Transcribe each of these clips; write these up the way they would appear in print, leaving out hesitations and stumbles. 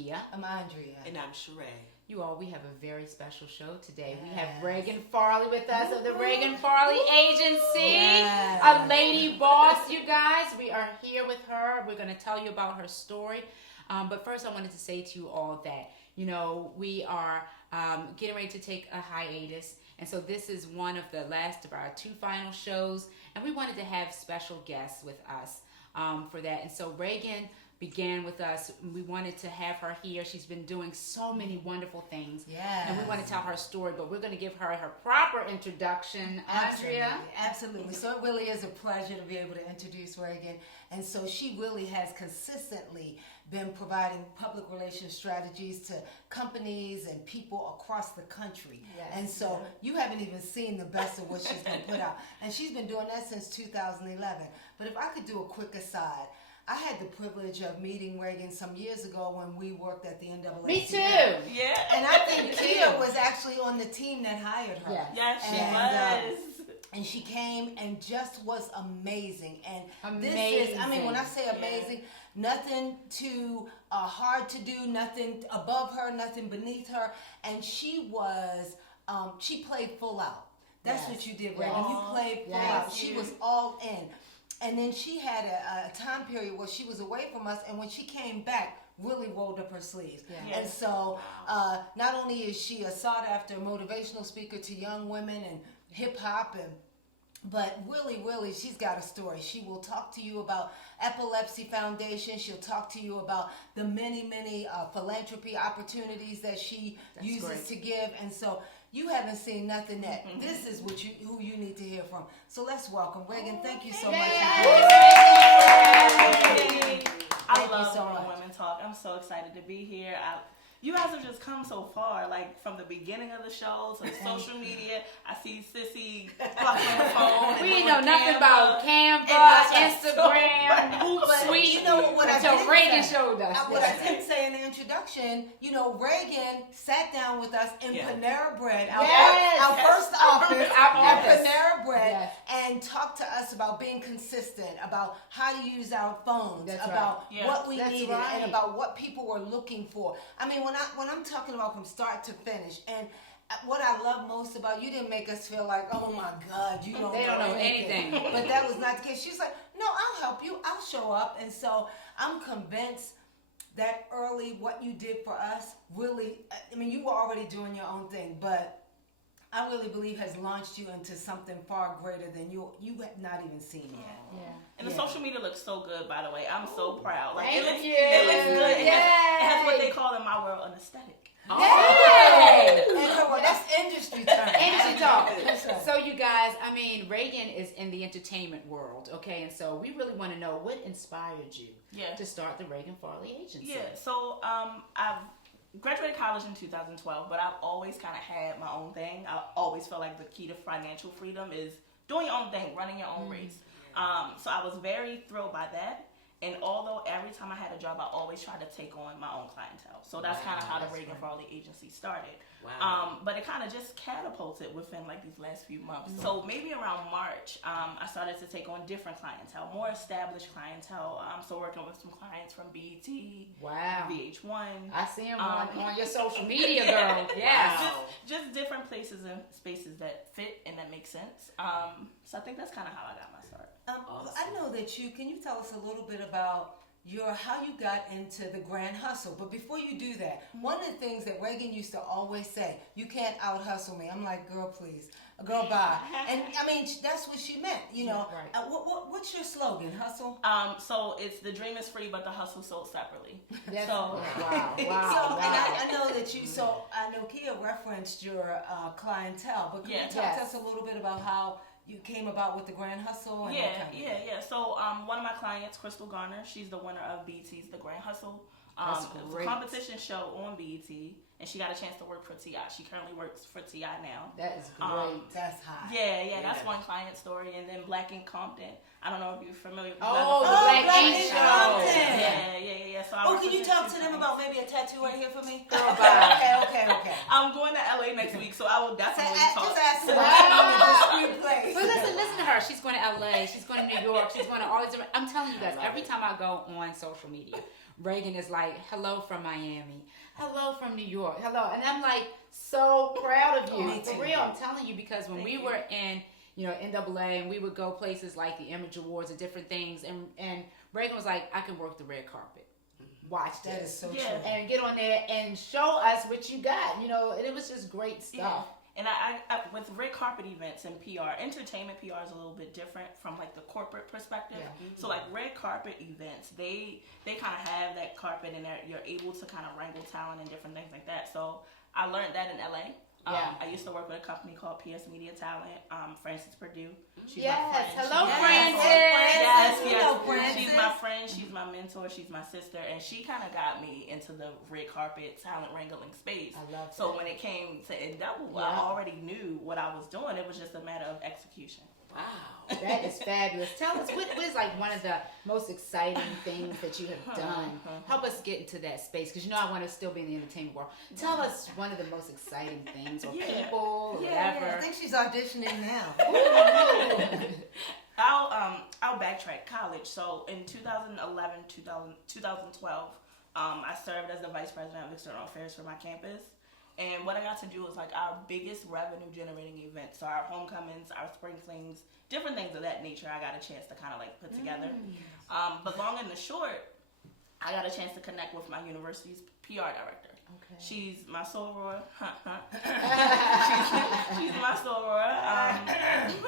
Kia. I'm Andrea. And I'm Cheré. You all, we have a very special show today. Yes. We have Regan Farley with us of the Regan Farley Agency. Yes. A lady boss, you guys. We are here with her. We're going to tell you about her story. But first, I wanted to say to you all that, you know, we are getting ready to take a hiatus. And so this is one of the last of our 2 final shows. And we wanted to have special guests with us for that. And so Regan began with us. We wanted to have her here. She's been doing so many wonderful things. Yes. And we want to tell her story, but we're going to give her proper introduction. Andrea? Absolutely. So it really is a pleasure to be able to introduce Regan. And so she really has consistently been providing public relations strategies to companies and people across the country. Yes. And so you haven't even seen the best of what she's been put out. And she's been doing that since 2011. But if I could do a quick aside, I had the privilege of meeting Regan some years ago when we worked at the NAACP. Me too. Yeah. And I think Kia was actually on the team that hired her. Yes, she was. And she came and just was amazing. And amazing. This is, I mean, when I say amazing, nothing too hard to do, nothing above her, nothing beneath her. And she was, she played full out. That's what you did, Regan. You played full out. She was all in. And then she had a time period where she was away from us, and when she came back, really rolled up her sleeves. Yeah. Yes. And so not only is she a sought-after motivational speaker to young women and hip-hop, but really, she's got a story. She will talk to you about Epilepsy Foundation. She'll talk to you about the many philanthropy opportunities that she uses to give. And so you haven't seen nothing yet. This is who you need to hear from. So let's welcome Regan. Thank you so much for joining us. I love Grown Women Talk. I'm so excited to be here. You guys have just come so far, like from the beginning of the show to social media. I see Sissy talking on the phone. We know nothing about Canva, Instagram, Hootsuite. You know what Regan showed us. What I didn't say in the introduction, you know, Regan sat down with us in Panera Bread, our first office at Panera Bread, and talked to us about being consistent, about how to use our phones, about what we needed, and about what people were looking for. I mean, when I'm talking about from start to finish, and what I love most about you, didn't make us feel like, oh my God, you don't know anything. But that was not the case. She's like, no, I'll help you. I'll show up. And so I'm convinced that early what you did for us really, I mean, you were already doing your own thing, but I really believe has launched you into something far greater than you have not even seen yet. Yeah. And the social media looks so good, by the way. I'm so proud. Like, Thank you. It looks good. It has what they call in my world an aesthetic. Yay! That's industry term. Industry talk. So you guys, I mean, Regan is in the entertainment world, okay? And so we really want to know what inspired you to start the Regan Farley Agency. Yeah, so I've graduated college in 2012, but I've always kind of had my own thing. I always felt like the key to financial freedom is doing your own thing, running your own race. So I was very thrilled by that. And although every time I had a job, I always tried to take on my own clientele. So that's kind of how the Regan Farley Agency started. Wow. But it kind of just catapulted within like these last few months. So maybe around March, I started to take on different clientele, more established clientele. So working with some clients from BET, VH1. I see them on your social media, girl. Yes. Just different places and spaces that fit and that make sense. So I think that's kind of how I got my start. Awesome. I know that can you tell us a little bit about how you got into the grand hustle? But before you do that, one of the things that Regan used to always say, you can't out hustle me. I'm like, girl, please. Girl, bye. And I mean, that's what she meant, you know. Right. What's your slogan? Hustle? So it's the dream is free, but the hustle sold separately. Wow. And I know that I know Kia referenced your clientele, but can you talk to us a little bit about how you came about with the Grand Hustle? And So one of my clients, Crystal Garner, she's the winner of BET's The Grand Hustle. It was a competition show on BET, and she got a chance to work for T.I. She currently works for T.I. now. That is great. That's hot. Yeah, that's one client story. And then Black Ink Compton. I don't know if you're familiar with the Black Ink Compton. Yeah. So can you talk to them about maybe a tattoo right here for me? Girl, bye. Okay. I'm going to LA next week, so I will definitely talk. Just ask her. But listen to her. her. She's going to LA. She's going to New York. She's going to all these different. I'm telling you guys, every time I go on social media, Regan is like, hello from Miami. Hello from New York. Hello. And I'm like, so proud of you. Me For too. real, I'm telling you, because when we were in, NAA, and we would go places like the Image Awards and different things, and Regan was like, I can work the red carpet. Watch this. That is so Yeah. true. And get on there and show us what you got, and it was just great stuff. Yeah. And I with red carpet events and PR, entertainment PR is a little bit different from like the corporate perspective. Yeah. So like red carpet events, they kind of have that carpet, and you're able to kind of wrangle talent and different things like that. So I learned that in LA. Yeah. I used to work with a company called PS Media Talent. Frances Purdue. She's Yes. my friend. Hello, She's Frances. Yes, We yes. know Frances. She's my friend. She's my mentor. She's my sister, and she kind of got me into the red carpet talent wrangling space. I love So that. when it came to NW, Yeah. I already knew what I was doing. It was just a matter of execution. Wow. That is fabulous. Tell us, what is like one of the most exciting things that you have done? Help us get into that space, because I want to still be in the entertainment world. Tell us one of the most exciting things, or Yeah. people, or Yeah, whatever. I think she's auditioning now. I'll backtrack. College. So in 2011, 2012, I served as the vice president of external affairs for my campus. And what I got to do was like our biggest revenue generating events. So our homecomings, our spring flings, different things of that nature. I got a chance to kind of like put together. But long and the short, I got a chance to connect with my university's PR director. Okay. She's my soror. she's my soror.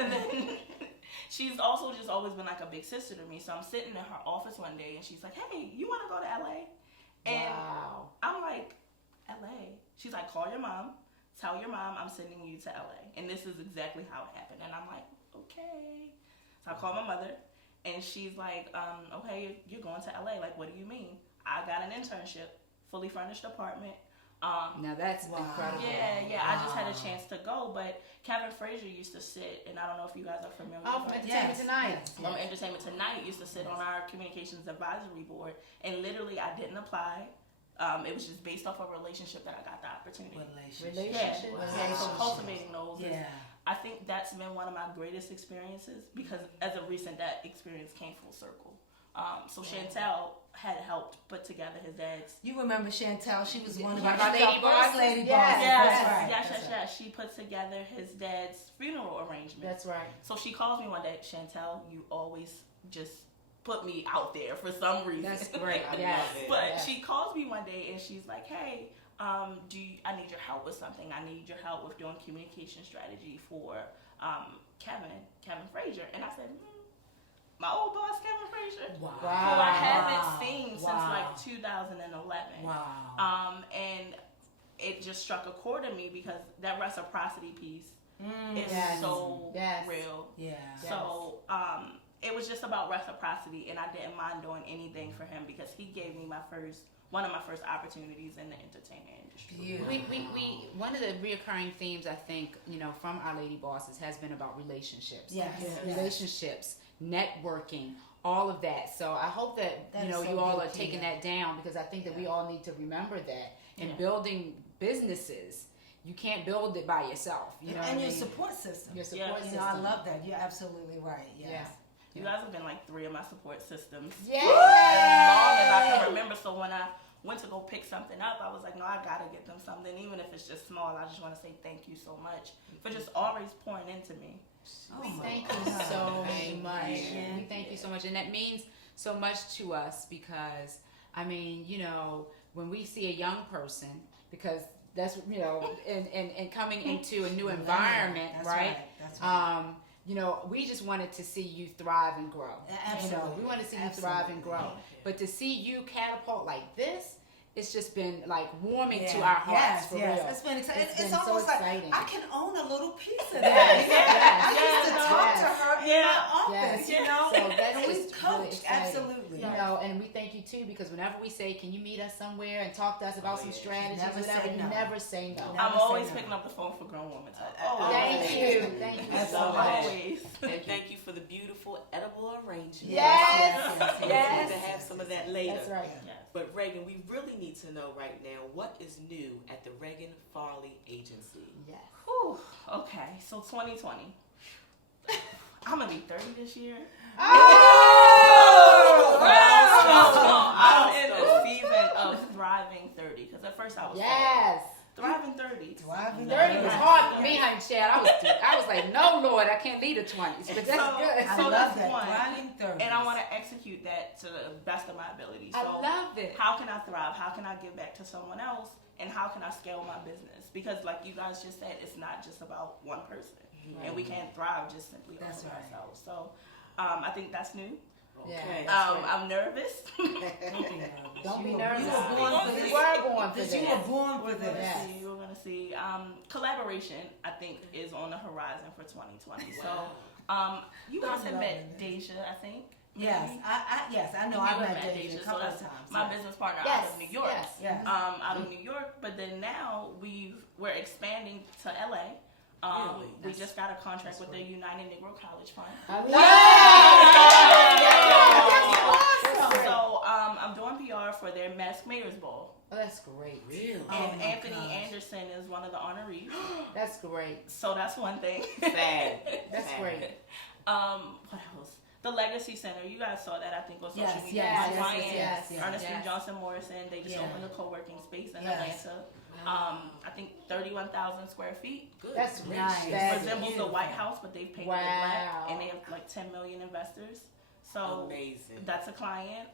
And then she's also just always been like a big sister to me. So I'm sitting in her office one day, and she's like, "Hey, you want to go to LA?" And Wow. I'm like, "LA?" She's like, "Call your mom. Tell your mom I'm sending you to LA." And this is exactly how it happened. And I'm like, "Okay." So I call my mother, and she's like, "Okay, you're going to LA. Like, what do you mean?" I got an internship, fully furnished apartment. Now that's incredible. Yeah. I just had a chance to go, but Kevin Frazier used to sit, and I don't know if you guys are familiar. Oh, from with Entertainment Tonight. From Entertainment Tonight, used to sit on our communications advisory board, and literally I didn't apply. It was just based off a relationship that I got the opportunity. Relationship. Yeah, so cultivating those. Yeah. I think that's been one of my greatest experiences, because as of recent, that experience came full circle. So Chantel had helped put together his dad's. You remember Chantel? She was one of Yeah, our my lady boss. first lady Yes. bosses. Yes. That's right. She put together his dad's funeral arrangement. That's right. So she calls me one day, "Chantel, you always just put me out there for some reason." That's great. I Yes. love it. But Yes. she calls me one day, and she's like, "Hey, I need your help with something. I need your help with doing communication strategy for Kevin Frazier." And I said, "My old boss, Kevin Frazier." Wow. Who I haven't Wow. seen since Wow. like 2011. Wow. And it just struck a chord in me, because that reciprocity piece is Yes. so Yes. real. Yeah. So it was just about reciprocity, and I didn't mind doing anything for him, because he gave me one of my first opportunities in the entertainment industry. Beautiful. We one of the reoccurring themes, I think, from our lady bosses has been about relationships. Yes. Relationships, networking, all of that. So I hope that, That is so you all good, are taking Kia. that down, because I think that we all need to remember that in Yeah. building businesses. You can't build it by yourself. You know what I And your mean? support system. Your support Yeah. system. I love that. You're absolutely right. Yes. Yeah. You guys have been like 3 of my support systems. Yeah. As long as I can remember. So when I went to go pick something up, I was like, no, I gotta get them something, even if it's just small. I just want to say thank you so much for just always pouring into me. Oh We my thank God. you so Thank much. you. We thank you so much. And that means so much to us, because, when we see a young person, because that's, and coming into a new environment, That's right? That's right. We just wanted to see you thrive and grow. Absolutely. We want to see you thrive and grow. Absolutely. But to see you catapult like this, it's just been like warming to Yeah. our hearts, Yes, for yes. real. It's been exciting. It's It's been so almost exciting. like I can own a little piece of Yes, that. yes, I used to yes, talk to yes. her in Yeah. my office, Yes. you know, So that's and we just really coached. exciting. Absolutely. And we thank you too, because whenever we say, can you meet us somewhere and talk to us about some strategies, Never whatever, say you no. never say no. Never I'm say always no. picking up the phone for Grown Woman Talk. Thank you. Thank you That's so all much. right. Always. And thank you for the beautiful edible arrangement. Yes. We're Yes. going to have some of that later. That's right. Yes. But Regan, we really need to know right now, what is new at the Regan Farley Agency? Yes. Whew. Okay, so 2020. I'm gonna be 30 this year. Oh! I'm in the season of thriving 30 because at first I was Yes. thriving 30. Thriving 30 was hard for me, honey, Chad. I was like, no, Lord, I can't lead the 20s. But that's So- good. I So love that's that. one. Thriving 30s. And I want to execute that to the best of my ability. So I love it. how can I thrive? How can I give back to someone else? And how can I scale my business? Because like you guys just said, it's not just about one person. And we can't thrive just simply off That's of right. ourselves. So I think that's new. Okay. I'm nervous. Don't be You nervous. were born for this. You were born for You this. were born for We're gonna this. see. We're gonna see. Collaboration, I think, is on the horizon for 2020. Wow. So, you guys have I'm met loving Deja, I think. Yes, I know. I met Deja a couple of that's times. my yes. business partner Yes, out of New York. yes. Yes. Out of New York, but then now we're expanding to LA. Really? We just got a contract with the United Negro College Fund. I love it. So I'm doing PR for their Masked Mayor's Ball. Oh, that's great. Really? Oh And my Anthony gosh. Anderson is one of the honorees. That's great. So that's one thing. Sad. That's Sad. great. What else? The Legacy Center. You guys saw that, I think, on social Yes, media. yes, My yes, client, yes, yes, Ernestine yes. Johnson Morrison, they just Yeah. opened a co-working space in Yes. Atlanta. Wow. I think 31,000 square feet. Good. That's Nice. That's Resembles the beautiful. White House, but they've painted Wow. it black, and they have like 10 million investors. So Amazing. that's a client.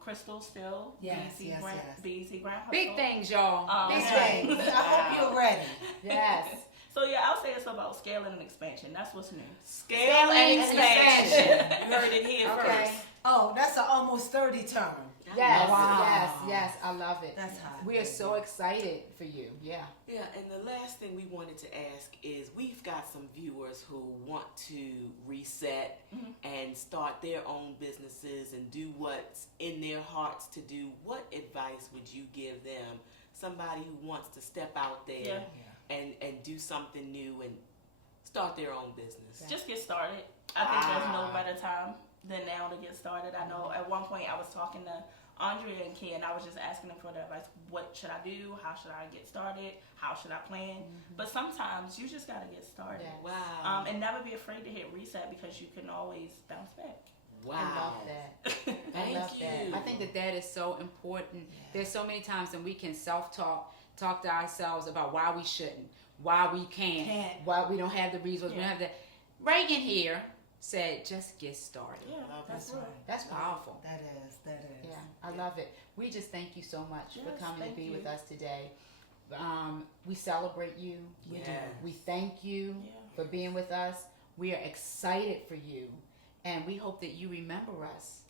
Crystal Still, Yes, BET yes, Grant, yes. BET Grant Big Hustle. things, y'all. Big Yeah. things. I hope you're ready. Yes. So yeah, I'll say it's about scaling and expansion. That's what's new. Scale and expansion. You heard it here Okay. first. Oh, that's an almost 30 term. Yes, Wow. yes. I love it. That's hot. We are so excited for you. Yeah. Yeah, and the last thing we wanted to ask is we've got some viewers who want to reset and start their own businesses and do what's in their hearts to do. What advice would you give them? Somebody who wants to step out there and do something new and start their own business. Just get started. I think there's no better time than now to get started. I know at one point I was talking to Andrea and Ken, and I was just asking them for their advice. What should I do? How should I get started? How should I plan? But sometimes you just gotta get started. Yeah. Wow. And never be afraid to hit reset because you can always bounce back. Wow. I love that. I Thank love that. you. I think that is so important. There's so many times when we can talk to ourselves about why we shouldn't, why we can't. Why we don't have the resources. We don't have the. Reagan here said, just get started. Yeah, That's real. right. That's powerful. That is. Yeah, I love it. We just thank you so much for Yes, coming to thank be you. with us today. We celebrate you. Yes. We thank you Yeah. for being with us. We are excited for you, and we hope that you remember us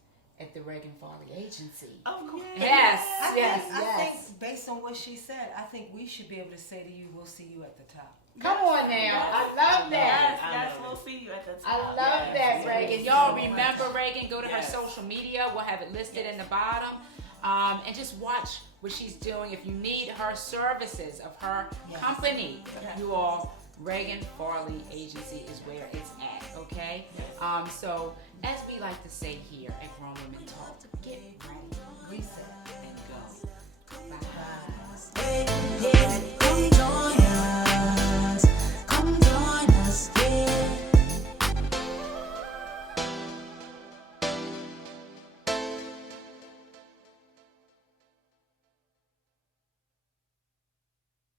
at the Regan Farley Agency. Of course. Yes, I think based on what she said, I think we should be able to say to you, we'll see you at the top. Come on now. I love that. Yes, we'll see you at the top. I love Yes. that, Reagan. Y'all remember Reagan. Go to her social media. We'll have it listed in the bottom. And just watch what she's doing. If you need her services of her company, you all, Regan Farley Agency is where it's at, okay? So, as we like to say here at Grown